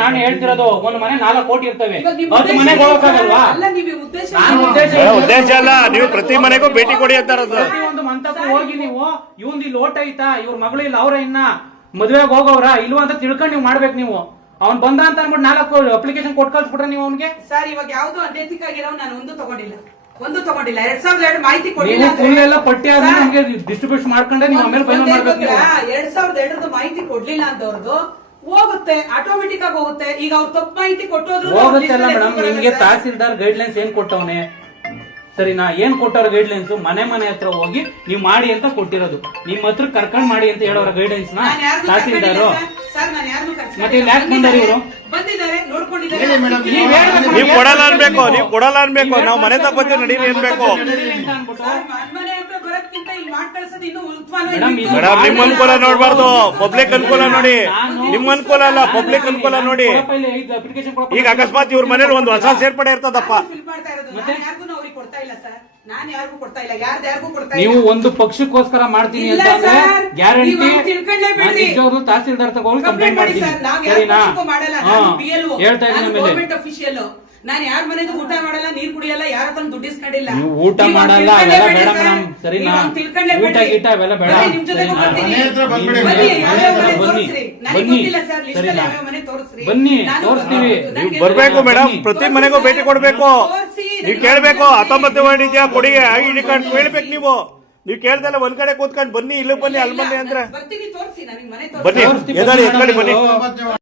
ನಾನು ಹೇಳ್ತಿರೋದು ಒಂದು ಮನೆ 4 ಕೋಟಿ ಇರ್ತವೆ, 10 ಮನೆಗೆ ಹೋಗಕ್ಕಾಗಲ್ವಾ? ಉದ್ದೇಶ ಅಲ್ಲ, ನೀವು ಪ್ರತಿ ಮನೆಗೂ ಭೇಟಿ ಕೊಡಿ ಅಂತ ಇರೋದು. ಒಂದು ಮಂತಕ್ಕೂ ಹೋಗಿ ನೀವು ಇವಂದ್ ಇಲ್ಲಿ ಓಟ್ ಐತಾ, ಇವ್ರ ಮಗಳು ಇಲ್ಲ, ಅವ್ರ ಇನ್ನ ಮದ್ವೆಗೆ ಹೋಗೋವ್ರ ಇಲ್ವಾ ಅಂತ ತಿಳ್ಕೊಂಡು ನೀವು ಮಾಡ್ಬೇಕು. ನೀವು ಅವ್ನ್ ಬಂದ ಅಂತ ಅನ್ಬಿಟ್ಟು 4 ಅಪ್ಲಿಕೇಶನ್ ಕೊಟ್ಟು ಕಳ್ಸ್ಬಿಟ್ರೆ ನೀವು ಅವ್ನಿಗೆ. ಸರ್ ಇವಾಗ ಯಾವ್ದು ಅನೈತಿಕ ಆಗಿರೋ ನಾನು ಒಂದು ತಗೊಂಡಿಲ್ಲ. 2002 ಮಾಹಿತಿ ಕೊಡ್ಲಿಲ್ಲ. ಎಲ್ಲ ಪಟ್ಟಿ ನಮ್ಗೆ ಡಿಸ್ಟ್ರಿಬ್ಯೂಟ್ ಮಾಡ್ಕೊಂಡೆ ನೀವು ಆಮೇಲೆ ಫೈನಲ್ ಮಾಡ್ಬೇಕು. 2002 ಮಾಹಿತಿ ಕೊಡ್ಲಿಲ್ಲ ಅಂತವ್ರದ್ದು ಹೋಗುತ್ತೆ, ಆಟೋಮೆಟಿಕ್ ಆಗಿ ಹೋಗುತ್ತೆ. ಈಗ ಅವ್ರು ತಪ್ಪು ಮಾಹಿತಿ ಕೊಟ್ಟೋದ್ರು ಹೋಗುತ್ತೆ ಅಲ್ಲ ಮೇಡಮ್. ನಿಮ್ಗೆ ತಹಸೀಲ್ದಾರ್ ಗೈಡ್ ಲೈನ್ಸ್ ಏನ್ ಕೊಟ್ಟವನೆ ಸರಿನಾ? ಏನ್ ಕೊಟ್ಟವ್ರ ಗೈಡ್ ಲೈನ್ಸ್? ಮನೆ ಹತ್ರ ಹೋಗಿ ನೀವ್ ಮಾಡಿ ಅಂತ ಕೊಟ್ಟಿರೋದು. ನಿಮ್ ಹತ್ರ ಕರ್ಕೊಂಡ್ ಮಾಡಿ ಅಂತ ಹೇಳೋರ ಗೈಡ್ ಲೈನ್ಸ್ ನ ತಹಸೀಲ್ದಾರು. ಮತ್ತೆ ಯಾಕೆ ಬಂದಾರೆ ಇವರು? ಬಂದಿದ್ದಾರೆ, ನೋಡ್ಕೊಂಡಿದ್ದಾರೆ. ನೀವು ಕೊಡಲ್ಲ ಅನ್ಬೇಕು, ನೀವು ಕೊಡಲ್ಲ ಅನ್ಬೇಕು. ನಾವು ಮನೆ ತಗೊಂಡು ನಡೀರಿ ಅನ್ಬೇಕು. ಮೇಡಮ್ ನಿಮ್ ಅನುಕೂಲ ನೋಡ್ಬಾರ್ದು, ಪಬ್ಲಿಕ್ ಅನುಕೂಲ ನೋಡಿ. ನಿಮ್ ಅನುಕೂಲ ಅಲ್ಲ, ಪಬ್ಲಿಕ್ ಅನುಕೂಲ ನೋಡಿ. ಈಗ ಅಕಸ್ಮಾತ್ ಇವ್ರ ಮನೇಲಿ ಒಂದು ಹೊಸ ಸೇರ್ಪಡೆ ಇರ್ತದಪ್ಪ, ನೀವು ಒಂದು ಪಕ್ಷಕ್ಕೋಸ್ಕರ ಮಾಡ್ತೀನಿ ಅಂತ ಗ್ಯಾರಂಟಿ ನಿಜವಾಗ್ಲೂ ತಹಸೀಲ್ದಾರ್ ತಗೊಂಡು ಕಂಪ್ಲೇಂಟ್ ಮಾಡ್ತೀನಿ ಸರಿನಾ? ಹೇಳ್ತಾ ಇದ್ದೀನಿ. ನಾನು ಯಾರ ಮನೆದು ಊಟ ಮಾಡಲ್ಲ, ನೀರ್ ಕುಡಿಯಲ್ಲ, ಯಾರ ಹತ್ರ ದುಡ್ಡು ಇಸ್ಕೊಂಡಿಲ್ಲ. ನೀವು ಊಟ ಮಾಡಲ್ಲ, ಅವೆಲ್ಲ ಬೇಡ ಮೇಡಮ್ ಸರಿನಾ? ಊಟ ಗೀಟ ಅವೆಲ್ಲ ಬೇಡ. ಬನ್ನಿ ತೋರಿಸ್ತೀವಿ. ನೀವು ಬರ್ಬೇಕು ಮೇಡಮ್, ಪ್ರತಿ ಮನೆಗೂ ಭೇಟಿ ಕೊಡ್ಬೇಕು. ನೀವು ಕೇಳ್ಬೇಕು 19 ಮಾಡಿದ್ಯಾ ಕೊಡಿ ಐಡಿ ಕಾರ್ಡ್ ಕೇಳ್ಬೇಕು. ನೀವು ಕೇಳ್ದಲ್ಲ ಒಂದ್ ಕಡೆ ಕೂತ್ಕೊಂಡು ಬನ್ನಿ, ಇಲ್ಲಿ ಬನ್ನಿ, ಅಲ್ಲಿ ಬನ್ನಿ ಅಂದ್ರೆ ಬರ್ತೀನಿ, ತೋರಿಸಿ, ನನಗೆ ಮನೆ ಬನ್ನಿ, ಬನ್ನಿ.